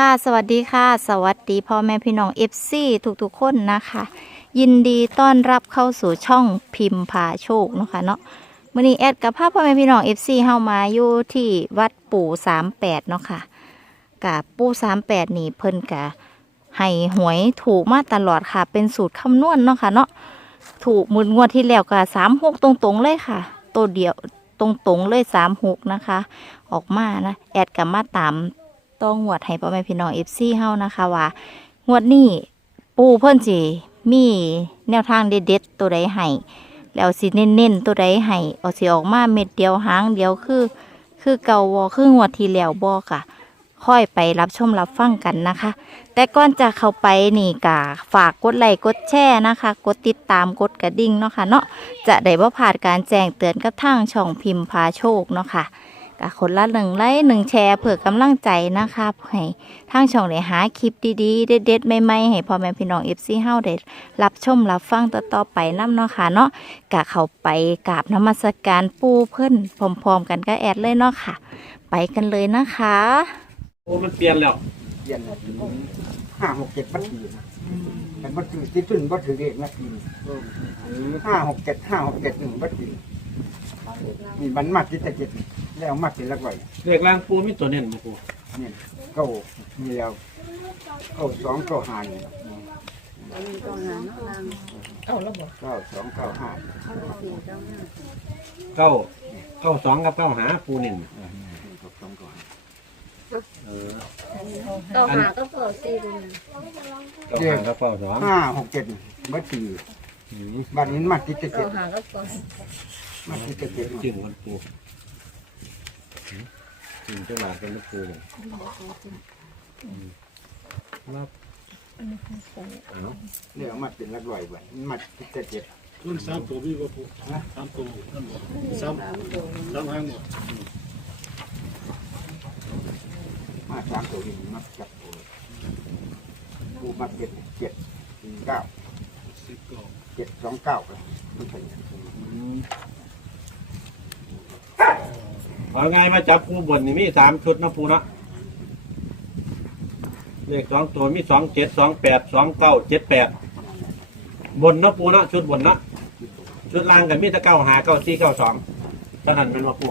ค่ะ สวัสดีค่ะ สวัสดีพ่อแม่พี่น้อง FC ทุกๆคนนะคะ ยินดีต้อนรับเข้าสู่ช่องพิมพ์พาโชคนะคะเนาะมื่อนี้แอดกับภาพพ่อแม่พี่น้อง FC เฮามาอยู่ที่วัดปู่38เนาะค่ะกับปู่38นี่เพิ่นกะให้หวยถูกมาตลอดค่ะ เป็นสูตรคำนวณเนาะค่ะเนาะถูกมืนงวดที่แล้วก็36ตรงๆเลยค่ะ ตัวเดียวตรงๆเลย36นะคะ ออกมานะแอดกับมาตาม ต้องงวดให้พ่อแม่พี่น้องเอฟซีเฮานะคะว่างวดนี้ปูเพิ่นสิมีแนวทางเด็ดๆตัวใดให้แล้วสิเน้นๆตัวใดให้เอาสิออกมาเม็ดเดียวหางเดียวคือ คือเก่าวอคืองวดที่แล้วบ่ค่ะ ค่อยไปรับชมรับฟังกันนะคะ แต่ก่อนจะเข้าไปนี่กะฝากกดไลค์กดแชร์นะคะ กดติดตามกดกระดิ่งเนาะค่ะเนาะจะได้บ่พลาดการแจ้งเตือนกับทางช่องพิมพ์พาโชคเนาะค่ะ ก็คนละหนึ่งไลค์หนึ่งแชร์เผื่อกำลังใจนะคะให้ทางช่องได้หาคลิปดีๆ เด็ดๆใหม่ๆให้พ่อแม่พี่น้องเอฟซีเฮาได้รับชมรับฟังต่อๆไปน้ำเนาะค่ะเนาะกะเข้าไปกราบนมัสการปูเพิ่นพร้อมๆกันก็แอดเลยเนาะค่ะ ไปกันเลยนะคะ โอ้มันเปลี่ยนแล้ว เปลี่ยนห้าหกเจ็ดบัตรทีนะแต่บัตรทีที่ขึ้นบัตรเด็กนะทีห้าหกเจ็ดห้าหกเจ็ดหนึ่งบัตรทีนี่มันมากที่จะเจ็ด แล้วมากที่ละไว้เลขล่างปูมีตัวเน้นมาปูเนี่ยเก้ามีแล้วเก้าสองเก้าห้านี่เก้าสองเก้าห้าเก้าเก้าสองกับเก้าหาปูเน้นเก้าสองเก้าห้าเออต่อหาก็เปิดซีดูเก้าหากับเก้าสองห้าหกเจ็ดบัตรทีอืมบัตรนี้มากที่จะต่เจ็อดหาก็เปิดมากที่จะเจ็ดจึงมันปูอื มจึงเจ้าหลานเป็นลูกปูเลยอืมครับเอาเนี่ยมาเป็นละร้อยไว้มากที่จะเจ็ดต้นสามตัวมีบ่ปูสามตัวนั่นบ่สามสามหางบ่มาสามตัวนี้มาจับตัวกูมาเจ็ดเจ็ดเก้าสิบเก้าเจ็ดสองเก้าเลยมันเป็นอืม เอาไงมาจับปูบนนี่มีสามชุดนะปูนะเลขสองตัวมีสองเจ็ดสองแปดสองเก้าเจ็ดแปดบนนะปูนะชุดบนนะชุดล่างกันมีแต่เก้าหาเก้าสี่เก้าสองตอนนั้นเป็นว่าปู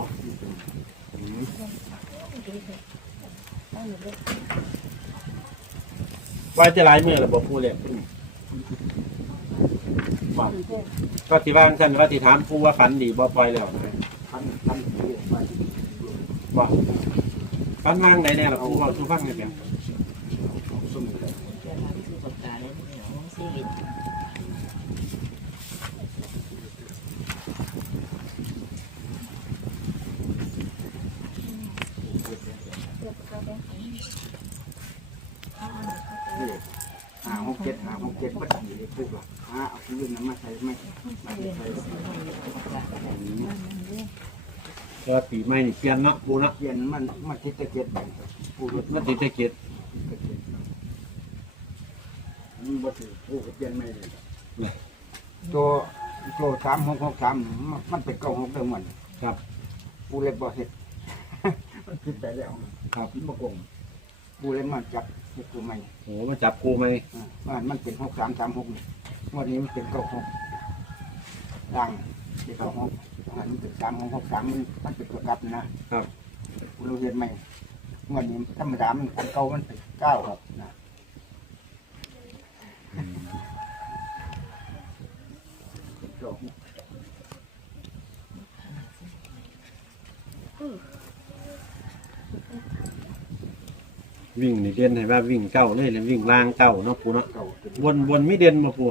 ว่าจะหลายมือหรือบอกผู้เลยก็ที่บ้านท่านว่าที่ถามผู้ว่าฝันดีบ่ปล่อยแล้วนะ พันพันเจ็ดไป บอกฝันว่างไหนแน่ล่ะผู้ว่าทุกฟังเนี่ยเพีย สมุนเลย หาหกเจ็ดหาหกเจ็ดบัดนี้เลยคือว่าหาเอาเรื่องนั้นมาใช้ไหมมาใช้ ก็ปีใหม่นี่เปลี่ยนเนาะผู้เนาะเขียนมันมาคิดจะเจ็ดแบบผู้รถมันติดจะเกียรติมันบ่ถือปูก็เปลี่ยนไม่เลยตัวตัวสามหกหกสามมันเป็นเก้าหกเดิมเหมือนครับผู้เล็บบ่เห็ด มันคิดไปแล้วครับมันบ่กงผู้เล็บมันจับเห็ดตัวใหม่โอ้มาจับครูไหมอ่าว่ามันเป็นหกสามสามหกวันนี้มันเป็นเก้าหกดังเป็นเก้าหก อันนี้เป็นสามหกหกสามมันมันเป็นตัวกลับนะครับผู้รู้เห็นไหมวันนี้ธรรมดามันอันเก่ามันเป็นเก้าครับนะเก้าหกวิ่งนี่เด่นให้ว่าวิ่งเก้าเลยเลยวิ่งล่างเก้าเนาะผู้เนาะเก้าเป็นบนบนไม่เด่นมาผู้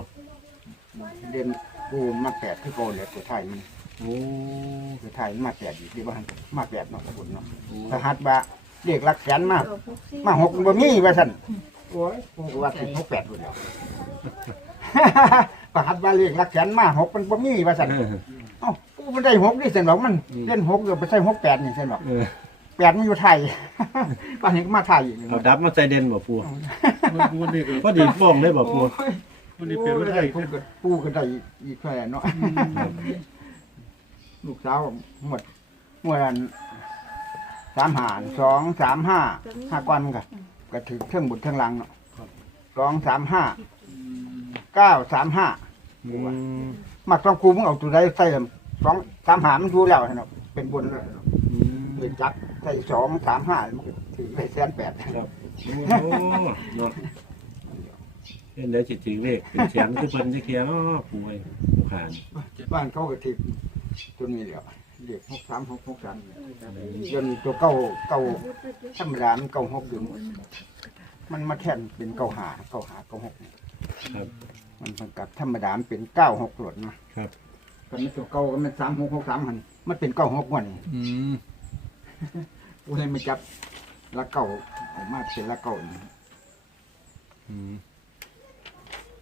เด่นกูมาแปดคือโกเลยตัวไทยมัน โอ้ตัวไทยมันมาแปดอยู่ที่บ้านมาแปดเนาะบุญเนาะทหารบะเรียกรักแสนมากต่อพวกซีมาหกบ่มีว่าซั่นโอ้ยผมก็ว่าสิหกแปดพุ่นแล้วทหารบะเรียกรักแสนมาหกมันบ่มีว่าซั่นเออเอ้ากูมันได้หกนี่ซั่นหรอกมันอืมเล่นหกเดี๋ยวไปใส่หกแปดนี่ซั่นหรอกเออแปดมันอยู่ไทยป่านนี้ก็มาไทยอีกเอาดับมาใส่เด่นบ่ผู้วันนี้ก็พอดีโป้งเลยบ่ผู้วันนี้เป็นวันไทยปูก็ปูก็ได้อีกแค่เนาะ ลูกสาวหมดหมดอันสามหารสองสามห้าห้ากวันกันก็ถือเครื่องบุญเครื่องลังเนาะสองสามห้าเก้าสามห้าอืมมักต้องครูมึงเอาตัวใดใส่สองสามหามันดูแล้วเนาะเป็นบุญเลยเนาะอืมเลยจับใส่สองสามห้ามันก็ถือไปแสนแปดครับโอ้เนาะเห็นได้จิตจริงเลขเป็นเสียงคือเพิ่นสิเคียเนาะผู้ไอ้ผู้ขานบ้านเขาก็ถือ ตัวนี้เดียวเรียกหกสามหกหกสามจนตัวเก้าเก้าธรรมดามันเก้าหกอยู่มันมาแทนเป็นเก้าหาเก้าหาเก้าหกครับ มันกับธรรมดามันเป็นเก้าหกหลดนะครับกันไม่ตัวเก้าก็มันสามหกหกสามมันมันเป็นเก้าหกวันอืมกูให้มาจับละเก้าออกมาเป็นละเก้าอืม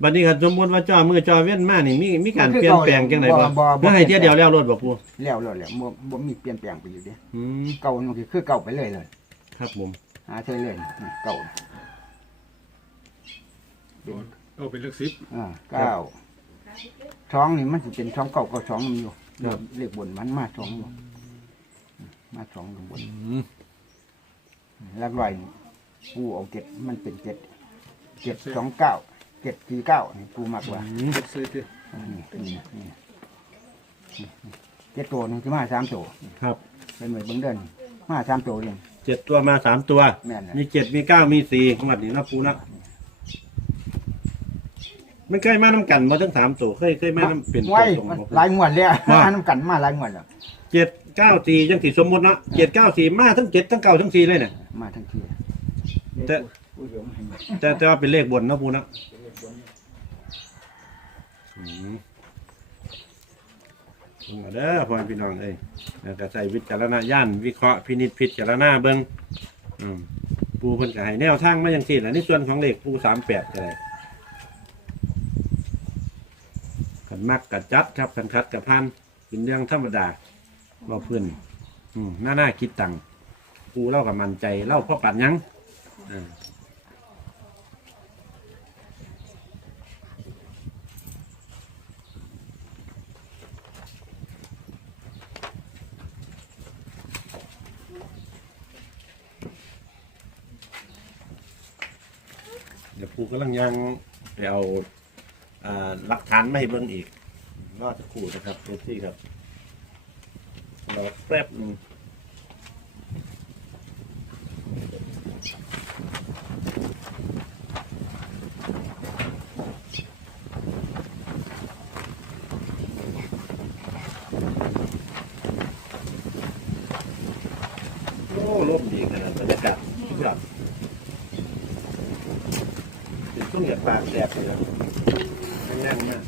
บัดนี้ครับสมมุติว่าจอมือจอเว้นมานี่มีมีการเปลี่ยนแปลงจังไดบ่เมื่อให้เที่ยเดียวแล้วรถบ่ปู่แล้วแล้วแล้วบ่บ่มีเปลี่ยนแปลงไปอยู่เดิอืมเก่ามันคือคือเก่าไปเลยเลย ครับผมหาใช่เลยนี่เก่าเป็นเอาเป็นเลขสิบอ่าเก้าท้องนี่มันจะเป็นท้องเก่าก็ท้องมันอยู่เลขบนมันมาท้องอยู่มาท้องข้างบนอืมหลักร้อยนี่กูเอาเจ็ดมันเป็นเจ็ดเจ็ดสองเก้า เจ็ดสี่เก้านี่กูมักว่าอืมเลขสี่ที่นี่นี่นี่เจ็ดตัวหนึงจะมาสามตัวครับ เป็นเหมือนเบิ้งเดินมาสามตัวเอง เจ็ดตัวมาสามตัว แม่นนะ มีเจ็ดมีเก้ามีสี่งวดนี้นะปูนะมันเคยมาน้ำกันมาทั้งสามตัวเคยเคยมาน้ำเป็นตัวไว้ตรงมันบ่หลายงวดแล้วว่ามาน้ำกันมาหลายงวดแล้วเจ็ดเก้าสี่ยังสี่สมมติเนาะเจ็ดเก้าสี่มาทั้งเจ็ดทั้งเก้าทั้งสี่เลยเนี่ยมาทั้งทีแต่กูเดี๋ยวมาให้หมดแต่แต่ว่าเป็นเลขบนเนาะปูนะ อืมเอาเด้อพ่อพี่น้องเอ้ยแล้วก็ใส่วิจารณญาณวิเคราะห์พินิจพิจารณาเบิ่งอืมปูเพิ่นก็ให้แนวทางมาอย่างสี่แหละในส่วนของเลขปูสามแปดก็ได้กันมักกัจัดครับกันคัดกับพันเป็นเรื่องธรรมดาบ่เพื่อนอืมน่าหน่าคิดตังปูเล่ากับมันใจเล่าพ่อปัดหยังอ่า รูกำลังยังไปเอาอ่าหลักฐานมาให้เบิ่งอีกรอสักครู่นะครับเพื่ที่ครับรอแป๊บหนึงโอ้ร่มดีขนาดบรรยากาศครับ เปากแดดเลยนะแน่นมาก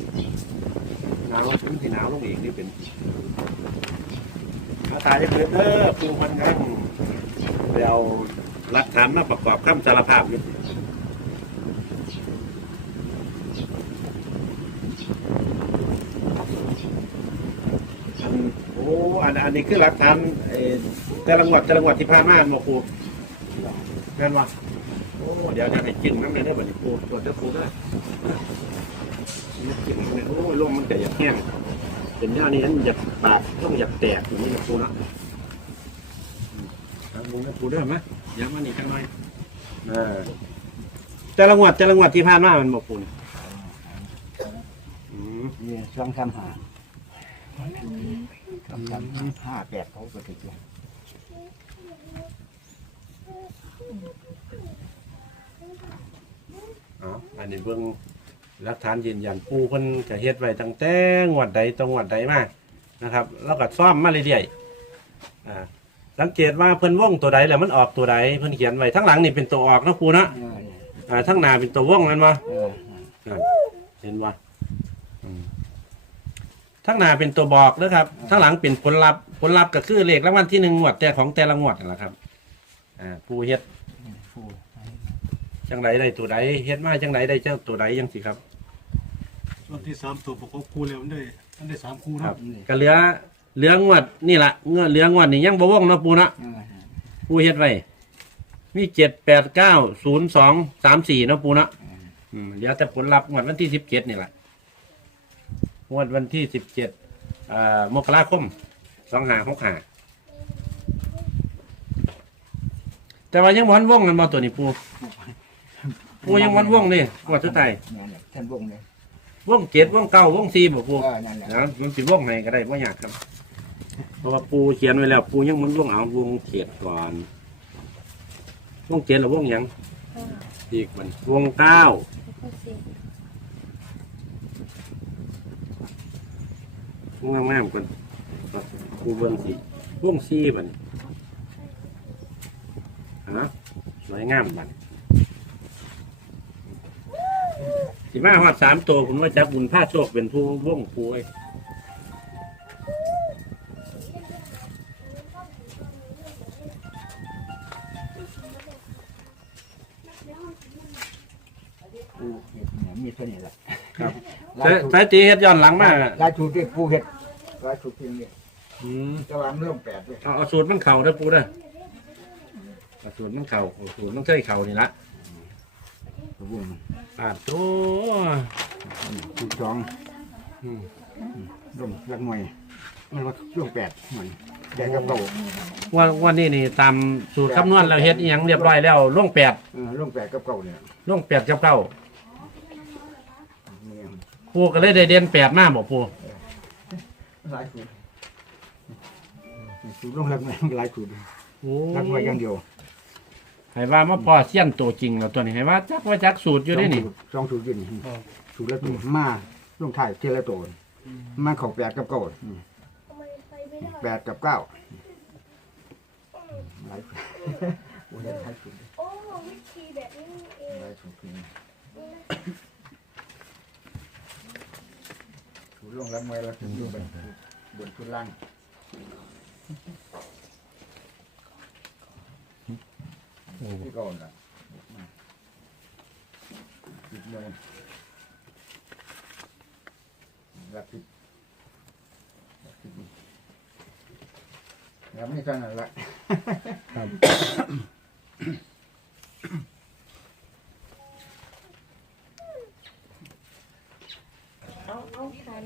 หนาวถึงที่หนาวลงอีกนี่เป็นมาตายจะเกิดเด้อปูมันกันไปเอาหลักฐานมาประกอบคำสารภาพอยู่อันโอ้อันอันนี้คือหลักฐานแต่ละงวดแต่ละงวดที่ผ่านมาบอกครูแม่นวะ เดี๋ยวจะให้จิ้มน้ำเลยได้บัดนี้ปูตรวจเด้อปูได้จิ้มน้ำเลยโอ้ยลมมันจะอยากแห้งเป็นย่านี้นั้นอยากปากต้องอยากแตกอย่างนี้นะปูนะทางลงนะปูได้ไหมย้ำมานี่กันหน่อยเออแต่ละงวดแต่ละงวดที่ผ่านมามันบอกปูนะอืมนี่สองสามห้าสองสามห้าแปดเขาก็ติดเลย อ๋ออันนี้เบื้องหลักฐานยืนยันปูเพิ่นจะเฮ็ดไว้ตั้งแต่งวดใดตรงงวดใดมานะครับแล้วก็ซ่อมมาเรื่อยๆอ่าสังเกตว่าเพิ่นว่องตัวใดแล้วมันออกตัวใดเพิ่นเขียนไว้ทั้งหลังนี่เป็นตัวออกนะครูนะอ่าทั้งหน้าเป็นตัวว่องนั่นวะเห็นวะอืมทั้งหน้าเป็นตัวบอกนะครับทั้งหลังเป็นผลลัพธ์ผลลัพธ์ก็คือเลขรางวัลที่หนึ่งงวดแต่ของแต่ละงวดนั่นแหละครับอ่าผู้เฮ็ด จังไดได้ตัวใดเฮ็ดมาจังไดได้เจ้าตัวใดยังสิครับส่วนที่สามตัวประกอบคู่แล้วมันได้มันได้สามคู่ครัเนาะบก็เหลือเหลืองวดนี่ละเงือเหลืองวดนี่ยังบ่ว่องเนาะปูนะเออปูเฮ็ดไว้มีเจ็ดแปดเก้าศูนย์สองสามสี่เนาะปูเนาะอืมเดี๋ยวแต่ผลลัพธ์งวดวันที่สิบเจ็ดนี่แหละงวดวันที่สิบเจ็ดอ่ามกราคมสองหาหกหาแต่ว่ายังบ่ทันว่องกันบ่ตัวนี้ปู ปูยังวันว่องนี่งวดสุดท้ายเนี่ยเนี่ยท่านวงเลยว่องเจ็ดว่องเก้าว่องสี่บ่ปูเออนั่นแหละนะมันสิว่องไหนก็ได้บ่ยากครับ เพราะว่าปูเขียนไว้แล้ว ปูยังมันว่องเอาวงเขียดก่อนว่องเจ็ดหรือว่องหยังอีกมันวงเก้าวงงามๆกันปูเบิ่งสิว่องสี่บัดนี้ฮะสวยงามบัดนี้ สิมาฮอดสามตัวผมว่าจักบุญผ้าโชคเป็นผู้ว่องปูไอ้ปูเห็ดเนี่ยมีเท่านี้แหละครับหลายสายตีเฮ็ดย้อนหลังมาหลายสูตรที่ปูเห็ดหลายสูตรเพียงเนี่ยอืมจะวางเรื่องแปดด้วยเอาเอาสูตรมันเข่าเด้อปูเด้อเอาสูตรมันเข่าเอาสูตรมันเคยเข่านี่ละ วงอ่าโตสูตรสองอืมร่วมรักมวย มันว่าช่วงแปดเหมือนแดงกับเก่าว่าวันนี้นี่ตามสูตรคำนวณแล้วเฮ็ดอีหยังเรียบร้อยแล้วล่วงแปดเออร่วงแปดกับเก่าเนี่ยล่วงแปดกับเก้าเนี่ยปูก็เลยได้เด่นแปดมาบอกปูหลายสูตรสูตรร่วงรักมวยหลายสูตรโอ้รักมวยอย่างเดียว ให้ว่ามาพอเสี้ยนตัวจริงแล้วตัวนี้ให้ว่าจักว่าจักสูตรอยู่ได้นี่ สองสูตรอยืนสูตรละตัวมาลงท้ายเทละตัวมาเข่าแปดกับเก้าอืมแปดกับเก้าหลายสูตรโอ้ยหลายสูตรโอ้วิธีแบบนี้เองหลายสูตรจริงสูตรร่วงรักมวยแล้วสูตรอยู่บนบนชุดล่าง ที่ก่อนอะสิบโมงรับสิบรับสิบแล้วไม่ใช่นั่นละใ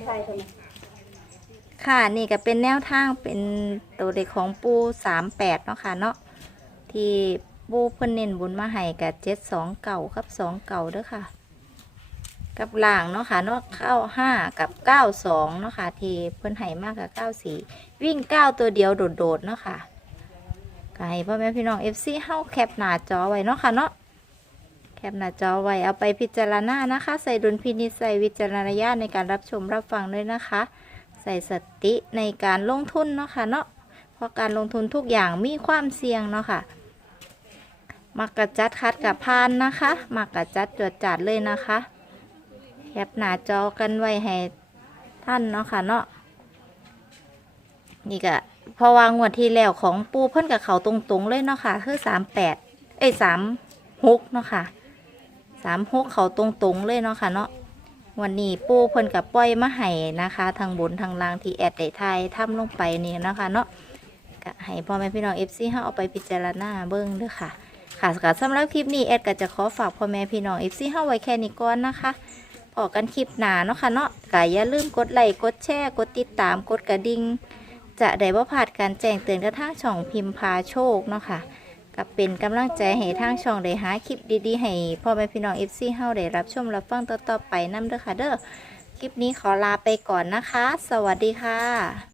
ช่ทำค่ะนี่ก็เป็นแนวทางเป็นตัวเด็กของปูสามแปดเนาะค่ะเนาะที่ ปูเพิ่นเน้นบุญมาให้กับเจ็ดสองเก่ากับสองเก่าเด้อค่ะ กับล่างเนาะค่ะเนาะเก้าห้ากับเก้าสองเนาะค่ะทีเพิ่นให้มากกับเก้าสี่วิ่งเก้าตัวเดียวโดดๆเนาะค่ะก็ให้พ่อแม่พี่น้องเอฟซีเฮาแคปหน้าจอไว้เนาะค่ะเนาะแคปหน้าจอไว้เอาไปพิจารณานะคะ ใส่ดุลพินิจใส่วิจารณญาณในการรับชมรับฟังด้วยนะคะ ใส่สติในการลงทุนเนาะค่ะเนาะเพราะการลงทุนทุกอย่างมีความเสี่ยงเนาะค่ะ มักกะจัดคัดกับพานนะคะมักกะจัดจวดจัดเลยนะคะแคปหน้าจอกันไว้ให้ท่านเนาะค่ะเนาะนี่ก็พราะว่างงวดที่แล้วของปูเพิ่นกับเขาตรงๆเลยเนาะค่ะคือสามแปดเอ้ยสามหกเนาะค่ะสามหกเขาตรงๆเลยเนาะค่ะเนาะวันนี้ปูเพิ่นกับปล่อยมาให้นะคะ ทางบนทางล่างที่แอดได้ทายทำลงไปนี่นะคะเนาะก็ให้พ่อแม่พี่น้อง FC เฮาเอาไปพิจารณาเบิ่งเด้อค่ะ ค่ะสำหรับคลิปนี้แอดก็จะขอฝากพ่อแม่พี่น้อง FC เฮาไว้แค่นี้ก่อนนะคะพอกันคลิปหนาเนาะค่ะเนาะก็อย่าลืมกดไลค์กดแชร์กดติดตามกดกระดิ่งจะได้บ่พลาดการแจ้งเตือนกระทั่งช่องพิมพ์พาโชคเนาะค่ะก็เป็นกำลังใจให้ทางช่องได้หาคลิปดีๆให้พ่อแม่พี่น้อง FC เฮาได้รับชมรับฟังต่อๆไปนำเด้อค่ะเด้อคลิปนี้ขอลาไปก่อนนะคะ สวัสดีค่ะ